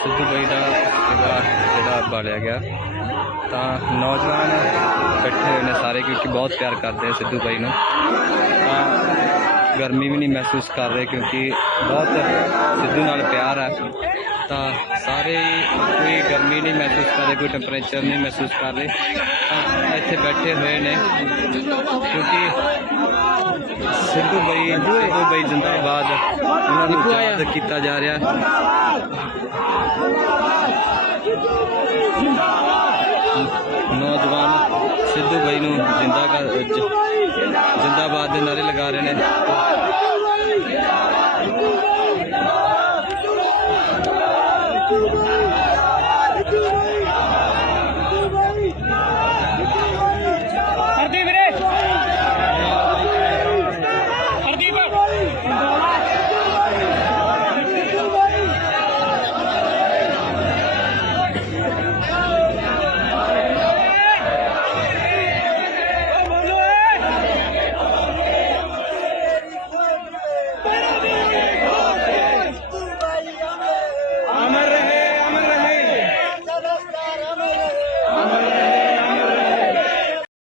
सिद्धू भाई का जोड़ा बालिया गया तो नौजवान बैठे हुए ने सारे क्योंकि बहुत प्यार करते हैं सिद्धू भाई नूं। गर्मी भी नहीं महसूस कर रहे क्योंकि बहुत सिद्धू नाल प्यार है तो सारे कोई गर्मी नहीं महसूस कर रहे, कोई टैंपरेचर नहीं महसूस कर रहे, इत्थे बैठे हुए ने क्योंकि सिद्धू भाई जिंदाबाद उन्होंने याद किया जा रहा। नौजवान सिद्धू भाई नूं जिंदाबाद के नारे लगा रहे हैं।